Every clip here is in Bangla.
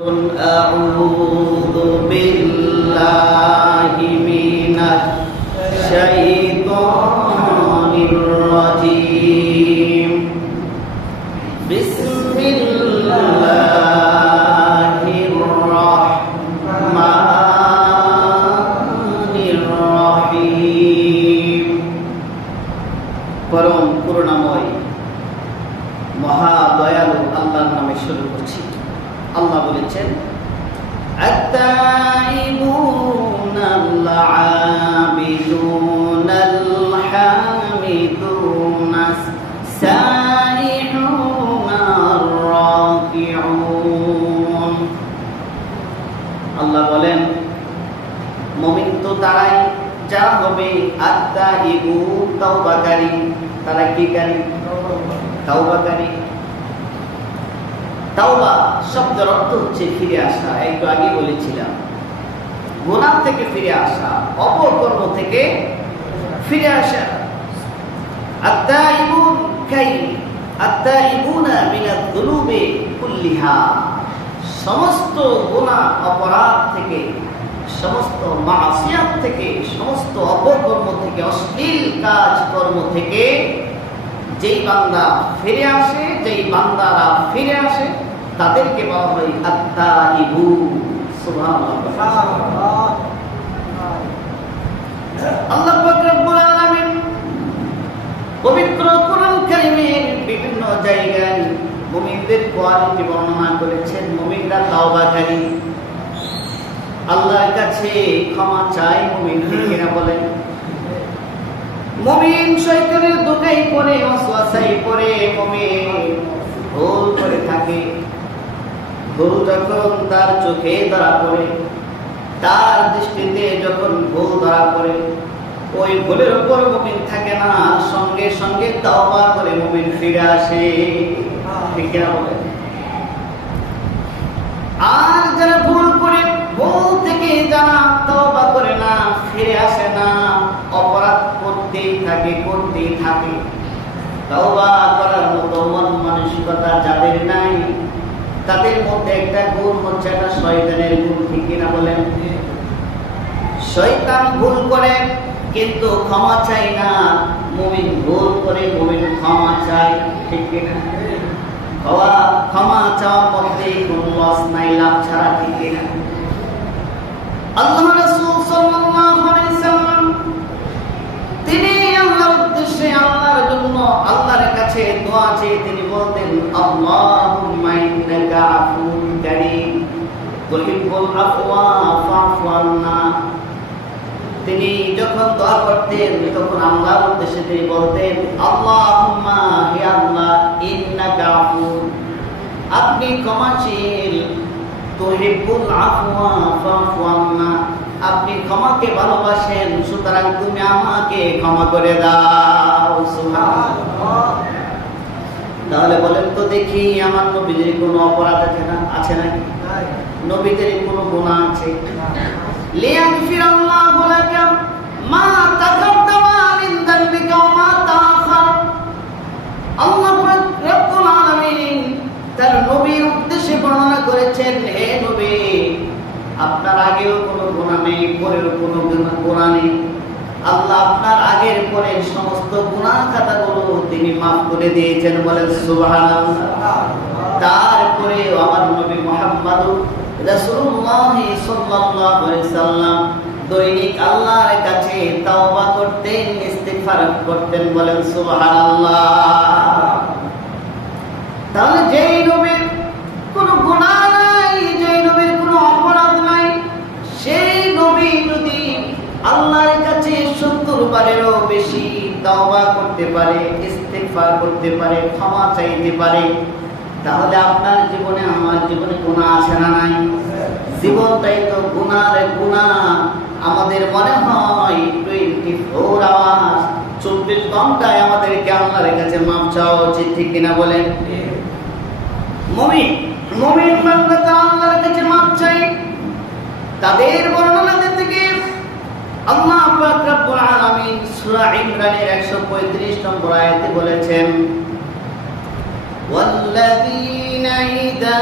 أعوذ بالله من الشيطان الرجيم بسم الله الرحمن الرحيم পরম করুণাময় মহা দয়ালু আল্লাহর নামে শুরু করছি। আল্লাহ বলেছেন আত-তাইবুনাল আবিদুনাল হামিদুনাস সাইহুনার রাকিউন। আল্লাহ বলেন মুমিন তো তারাই যারা হবে আত-তাইবু তাওবাকারী। তারা কি কারী? তাওবাকারী। তাওবা শব্দের অর্থ হচ্ছে ফিরে আসা। একটু আগে বলেছিলাম গুনাহ থেকে ফিরে আসা, অপকর্ম থেকে ফিরে আসা। আত-তাইবুন কাই আত-তাইবুনা মিনাল যুনুবি কুল্লিহা। সমস্ত গুনাহ অপরাধ থেকে, সমস্ত মাসিয়াত থেকে, সমস্ত অপকর্ম থেকে, অশ্লীল কাজ কর্ম থেকে যেই বান্দা ফিরে আসে, যেই বান্দারা ফিরে আসে তাদেরকে বলা হয় আত-তাইবু। সুবহানাল্লাহ। আল্লাহ পাক রব্বুল আলামিন পবিত্র কোরআন কারীমের বিভিন্ন জায়গায় মুমিনদের কোয়ালিটি বর্ণনা করেছেন। মুমিনরা তাওবাকারী, আল্লাহর কাছে ক্ষমা চায়। মুমিন কিনা বলেন মুমিন শয়তানের ধোঁকায় পড়ে, ওয়াসওয়াসায় পড়ে, মুমিন ভুল করে থাকে। ভুল যখন তার চোখে ধরা পড়ে, তার দৃষ্টিতে যখন ভুল ধরা পড়ে, ওই ভুলের উপর মুমিন থাকে না, সঙ্গে সঙ্গে তাওবা করে মুমিন ফিরে আসে। ঠিক কিনা বলেন? আর যারা ভুল করে, ভুল থেকে যারা তাওবা করে না, ফিরে আসে না, অপরাধ করতেই থাকে, করতেই থাকে, তাওবা করার মতো মন মানসিকতা যাদের নাই, তাদের মধ্যে একটা গুণ হচ্ছে একটা শয়তানের গুণ। ঠিক কিনা বলেন? শয়তান ভুল করে কিন্তু ক্ষমা চায় না, মুমিন ভুল করে মুমিন ক্ষমা চায়। ঠিক কিনা? ক্ষমা চাওয়ার মধ্যে কোনো লস নাই, লাভ ছাড়া। ঠিক কিনা? আল্লাহ রাসূল সাল্লাল্লাহু আলাইহি সাল্লাম তিনি আল্লাহর উদ্দেশ্যে, আল্লাহর জন্য আল্লাহর কাছে দোয়া চেয়ে তিনি বলতেন আল্লাহুম্মা ইন্নাকা আফুউন কারীম তুহিব্বুল আফওয়া ফা'ফু আন্না। তিনি যখন দোয়া করতেন তখন আল্লাহর উদ্দেশ্যে তিনি বলতেন আল্লাহুম্মা, হে আল্লাহ, ইন্নাকা আফুউন, আপনি ক্ষমাশীল, তুহিব্বুল আফওয়া ফা'ফু আন্না, আপনি ক্ষমাকে ভালোবাসেন, সুতরাং তুমি আমাকে ক্ষমা করে দাও। সুবহানাল্লাহ। তাহলে বলেন তো দেখি, আমার নবীদের কোনো অপরাধ আছে না? আছে নাকি? নবীদের কোনো গুনাহ আছে? লিয়াগফিরাল্লাহু লাকা মা তাকাদ্দামা মিন যানবিকা ওয়া মা তাআখার। আল্লাহ রাব্বুল আলামিন তার নবীর উদ্দেশ্যে বর্ণনা করেছেন, হে নবী, আপনার আগেও কোনো গুনাহ নেই, পরেও কোনো গুনাহ নেই। আল্লাহ আপনার আগের পরের সমস্ত গুনাহ খাতাগুলো তিনি মাফ করে দিয়েছেন। বলেন সুবহানাল্লাহ। তারপরে আমার নবী মুহাম্মদ রাসূলুল্লাহ সাল্লাল্লাহু আলাইহি সাল্লাম দৈনিক আল্লাহর কাছে তাওবা করতেন, ইস্তিগফার করতেন। বলেন সুবহানাল্লাহ। তাহলে যেই নবীর কোনো গুনাহ নাই, যেই নবীর কোনো অপরাধ নাই, সেই নবী যদি আল্লাহর কাছে 70 বারেরও বেশি তাওবা করতে পারে, ইস্তিগফার করতে পারে, ক্ষমা চাইতে পারে, তাহলে আপনার জীবনে, আমার জীবনে গুনাহ আছে না নাই? জীবনটাই তো গুনার গুনাহ। আমাদের মনে হয় 24 আওয়ার্স, 24 ঘন্টায় আমাদেরকে আল্লাহর কাছে মাফ চাওয়া উচিত। ঠিক কিনা বলেন? মুমিন বান্দা আল্লাহর কাছে মাফ চাই। তাদের বর্ণনা দিতে গিয়ে আল্লাহ পাক রব্বুল আলামিন সূরা ইমরানের 135 নম্বর আয়াতে বলেছেন والذين إذا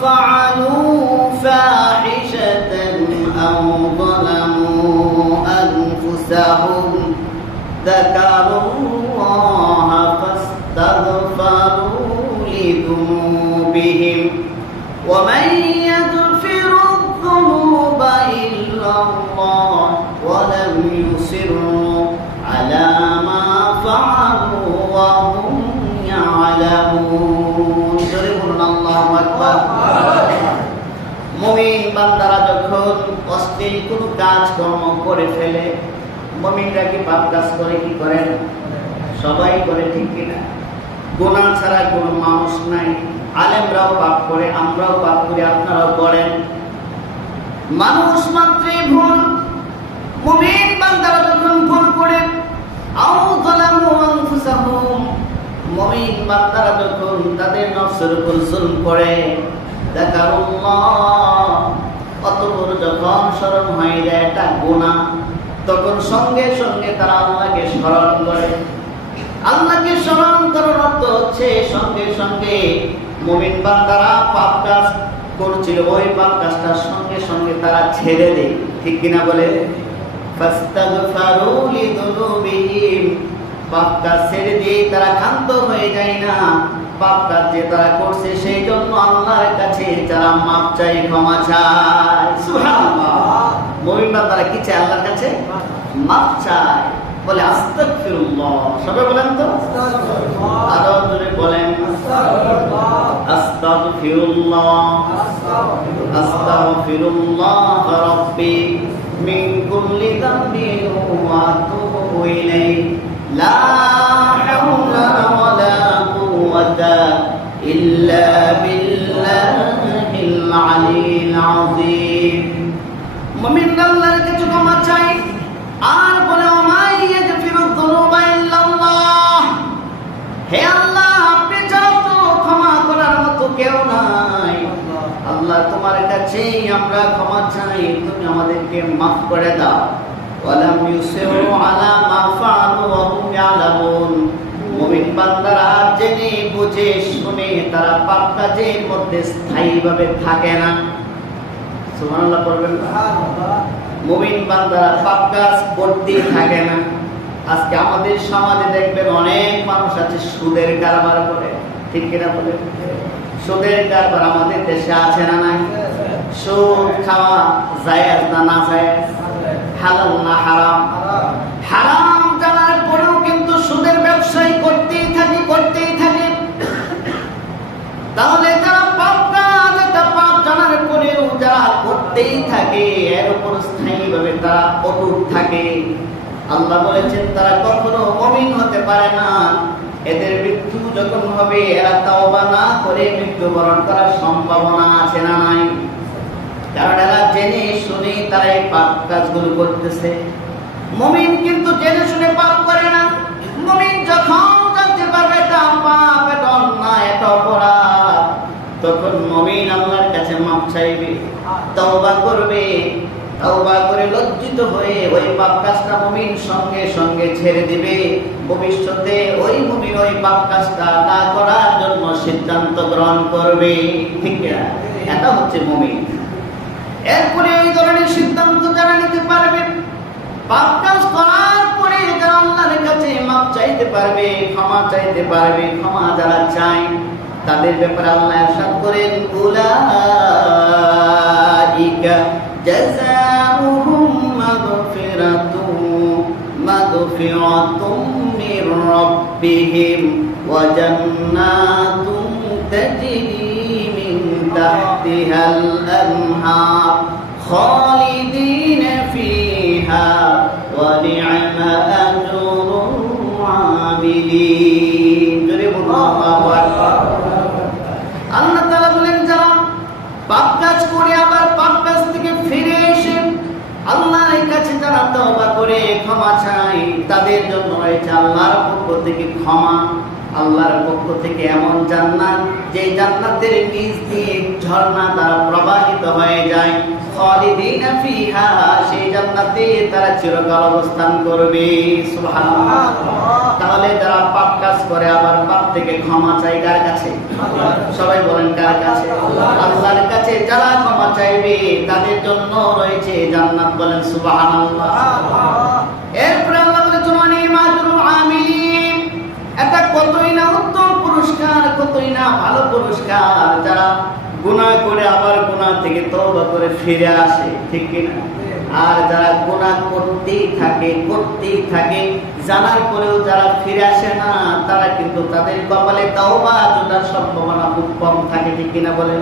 فعلوا যাকারুল্লাহ ফাস্তাগফারু লিযুনুবিহিম ওয়া মান ইয়াগফিরু যুনুবা ইল্লাল্লাহ ওয়া লাম ইউসিরু আলা মা ফাআলু ওয়া হুম ইয়ালামুন। জোরে বলুন আল্লাহু আকবার। মুমিন বান্দারা যখন অশ্লীল কোনো কাজ কর্ম করে ফেলে, মুমিনরা কি পাপ কাজ করে কি করেন? সবাই করে, ঠিক কিনা? গুনাহ ছাড়া কোনো মানুষ নাই। আলেমরাও পাপ করে, আমরাও পাপ করি, আপনারাও করেন। মানুষ মাত্রই ভুল। মুমিন বান্দারা যখন ভুল করে, আও যালামু আনফুসাহুম, মুমিন বান্দারা যখন তাদের নফসের উপর জুলম করে, যাকারুল্লাহ, অতঃপর যখন স্মরণ হয়ে যায় এটা গুনাহ, তখন সঙ্গে সঙ্গে তারা আল্লাহকে স্মরণ করে। আল্লাহকে স্মরণ করার অর্থ হচ্ছে সঙ্গে সঙ্গে মুমিন বান্দারা পাপ কাজ করছিল, ওই পাপ কাজটা সঙ্গে সঙ্গে তারা ছেড়ে দেয়, ঠিক কিনা বলে? ফাস্তাগফারু লিযুনুবিহিম, পাপ কাজ ছেড়ে দিয়ে তারা ক্ষান্ত হয়ে যায় না। পাপ কাজ যে তারা করছে সেই জন্য আল্লাহর কাছে যারা মাপ চাই, ক্ষমা চায়। সুবহানাল্লাহ। মুমিন বান্দারা কি চায়? আল্লাহর কাছে মাপ চায়, বলে আস্তাগফিরুল্লাহ। সবাই বলেন তো আস্তাগফিরুল্লাহ। আরো জোরে বলেন আস্তাগফিরুল্লাহ। আস্তাগফিরুল্লাহ রাব্বি মিন কুল্লি যামবিন ওয়া আতুবু ইলাইহি লা হাওলা ওয়ালা কুওয়াতা ইল্লা বিল্লাহিল আলিয়্যিল আযীম। মুমিন আল্লাহর কাছে ক্ষমা চায় আর বলে ওমাই ইয়াগফিরু যুনুবা ইল্লাল্লাহ, হে আল্লাহ আপনি ছাড়া তো ক্ষমা করার মতো কেউ নাই। আল্লাহ তোমার কাছে আমরা ক্ষমা চাই, তুমি আমাদেরকে maaf করে দাও। ওয়ালাম ইউসিরু আলা মা ফাআলু ওয়া হুম ইয়ালামুন, মুমিন বান্দারা জেনে বুঝে শুনে তারা পাপ কাজের মধ্যে স্থায়ীভাবে থাকে না। সুবহানাল্লাহ পড়বেন। মুমিন বান্দারা পাপ কাজ করতেই থাকে না। আজকে আমাদের সমাজে দেখবেন অনেক মানুষ আছে সুদের কারবার করে, ঠিক কিনা বলে? সুদের কারবার আমাদের দেশে আছে না নাই? সুদ খাওয়া জায়েজ না না জায়েজ? হালাল না হারাম? হারাম জানার পরেও কিন্তু সুদের ব্যবসায়ী করতেই থাকে, করতেই থাকে। তাহলে যারা পাপ কাজ, এটা পাপ জানার পরেও যারা করতেই থাকে, এর উপর স্থায়ীভাবে তারা অটুট থাকে, আল্লাহ বলেছেন তারা কখনো মুমিন হতে পারে না। এদের মৃত্যু যখন হবে এরা তাওবা না করে মৃত্যুবরণ করার সম্ভাবনা আছে না নাই? কারণ এরা জেনে শুনে তারা এই পাপ কাজগুলো করতেছে। মুমিন কিন্তু জেনে শুনে পাপ করে না। মুমিন যখন জানতে পারবে এটা পাপ, এটা অন্যায়, এটা অপরাধ, তখন মুমিন আল্লাহর কাছে মাপ চাইবে, তওবা করবে। তওবা করে লজ্জিত হয়ে ওই পাপ কাজটা মুমিন সঙ্গে সঙ্গে ছেড়ে দিবে। ভবিষ্যতে ওই মুমিন ওই পাপ কাজটা না করার জন্য সিদ্ধান্ত গ্রহণ করবে, ঠিক না? এটা হচ্ছে মুমিন। এরপরে এই ধরনের সিদ্ধান্ত যারা নিতে পারবে, পাপ কাজ করার পরে যারা আল্লাহর কাছে মাপ চাইতে পারবে, ক্ষমা চাইতে পারবে, ক্ষমা যারা চায় তাদের ব্যাপারে আল্লাহ ইরশাদ করেন উলাইকা জাযাউহুম মাগফিরাতুম মির রাব্বিহিম ওয়া জান্নাতুম তাজরি মিন তাহতিহাল আনহার খালিদিনা ফিহা ওয়া নি'মা আজরুল আমিলিন। জোরে বলুন আল্লাহু আকবার। আল্লাহ তাআলা বলেন যারা পাপ কাজ করে আবার পাপ কাজ থেকে ফিরে এসে আল্লাহর কাছে যারা তওবা করে ক্ষমা চায় তাদের জন্য রয়েছে আল্লাহর পক্ষ থেকে ক্ষমা, আল্লাহর পক্ষ থেকে এমন জান্নাত যে জান্নাতের নিচ দিয়ে ঝর্ণা দ্বারা প্রবাহিত হয়ে যায়। খালিদিনা ফিহা, সেই জান্নাতে তারা চিরকাল অবস্থান করবে। সুবহানাল্লাহ। তাহলে যারা পাপ কাজ করে আবার পাপ থেকে ক্ষমা চায় কার কাছে? সবাই বলেন কার কাছে? আল্লাহর কাছে। যারা ক্ষমা চাইবে তাদের জন্য রয়েছে জান্নাত, বলেন সুবহানাল্লাহ। এরপরে আল্লাহ বলে তোমার নি'মাত আমিলিন। এটা কতই না উত্তম পুরস্কার, কতই না ভালো পুরস্কার যারা গুনাহ করে আবার গুনাহ থেকে তওবা করে ফিরে আসে, ঠিক কি না? আর যারা গুনাহ করতেই থাকে জানার পরেও যারা ফিরে আসে না, তারা কিন্তু তাদের কপালে তাওবা জোটার সম্ভাবনা খুব কম থাকে, ঠিক কিনা বলেন?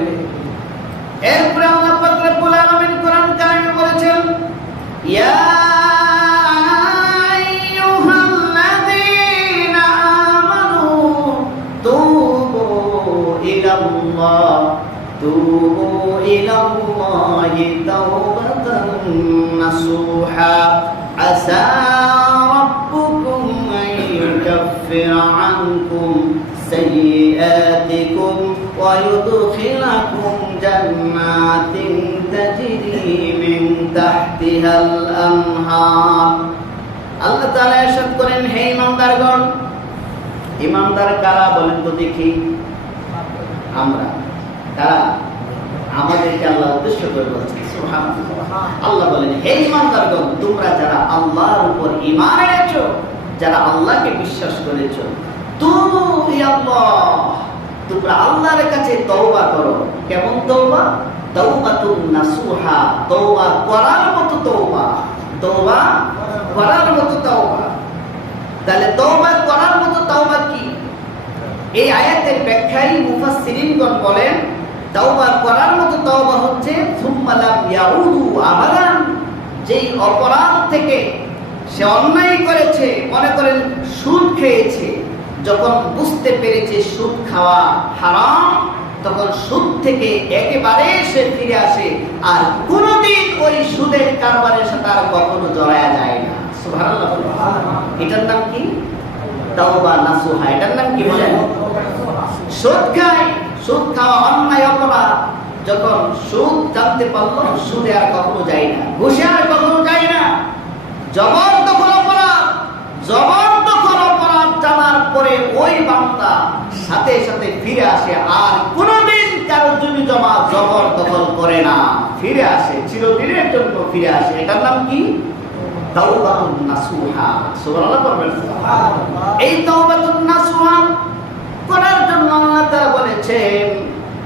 এরপরে আল্লাহ পাক রব্বুল আলামিন কোরআন কারিমে বলেছেন, ইয়া আইয়ুহাল্লাযীনা আমানু তুবু ইলাল্লাহি তাওবাতান নাসুহা আসা রাব্বুকুম আন ইউকাফিরা আনকুম সাইয়্যাতিকুম ওয়া ইউদখিলাকুম জান্নাতিন তাজরি মিন তাহতিহাল আনহার। আল্লাহ তাআলা ইরশাদ করেন, হে ঈমানদারগণ, ঈমানদার কারা বলেন তো দেখি? আমরা। কারা? আমাদেরকে আল্লাহ উদ্দেশ্য করে বলছেন, সুবহানাল্লাহ। আল্লাহ বলেন, হে ঈমানদারগণ, তোমরা যারা আল্লাহর উপর ঈমান এনেছো, যারা আল্লাহকে বিশ্বাস করেছো, তোমরা আল্লাহর কাছে তওবা করো। কেমন তওবা? তাওবাতুন নাসুহা, তওবা করার মতো তওবা, তওবা করার মতো তওবা। তাহলে তওবা করার মতো তওবা কি? এই আয়াতের ব্যাখ্যায় মুফাসসিরিনগণ বলেন, তওবা করার মতো তওবা হচ্ছে সুম্মা লাম ইয়াউদু আবাদান, যেই অপরাধ থেকে সে অন্যায় করেছে, মনে করেন সুদ খেয়েছে, যখন বুঝতে পেরেছে সুদ খাওয়া হারাম, তখন সুদ থেকে একেবারে সে ফিরে আসে, আর কোনোদিন ওই সুদের কারবারের সাথে আর কখনো জড়ায়া যায় না। সুবহানাল্লাহ। এটার নাম কি? তাওবা নাসুহা। এটার নাম কি বলেন? সুদ খাওয়া অন্যায় অপরাধ, যখন সুদ জানতে পারলো, সুদে আর কখনো যায় না, ঘুষে আর কখনো যায় না। জবরদখল অপরাধ জানার পরে ওই বান্দা সাথে সাথে ফিরে আসে, আর কোনোদিন কারো জমি জমা জবরদখল করে না, ফিরে আসে, চিরদিনের জন্য ফিরে আসে। এটার নাম কি? তাওবাতুন নাসুহা। সুবহানাল্লাহ বলবেন। এই তাওবাতুন নাসুহা করার জন্য আল্লাহ তাআলা বলেছেন,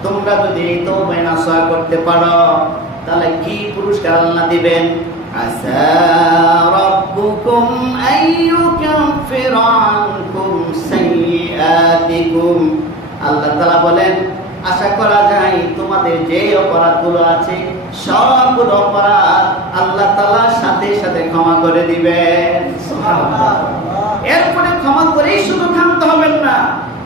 তোমরা যদি এই তওবা নাসুহা করতে পারো, তাহলে কি পুরস্কার আল্লাহ দিবেন? আসা রাব্বুকুম আন ইউকাফিরা আনকুম সাইয়্যাতিকুম। আল্লাহ তাআলা বলেন, আশা করা যায় তোমাদের যে অপরাধগুলো আছে, সবগুলো অপরাধ আল্লাহ তাআলা সাথে সাথে ক্ষমা করে দিবেন। সুবহানাল্লাহ। এরপরে ক্ষমা করেই শুধু থামতে হবে না,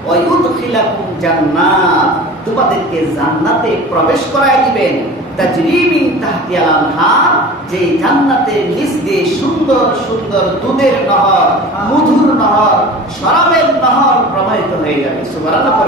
ওয়া ইউদখিলাকুম জান্নাত, তোমাদেরকে জান্নাতে প্রবেশ করায় দিবেন। তাজরি মিন তাহতিহাল আনহার, যে জান্নাতের নিচ দিয়ে সুন্দর সুন্দর দুধের নহর, মধুর নহর, শরাবের নহর প্রবাহিত হয়ে যাবে। সুবহানাল্লাহ।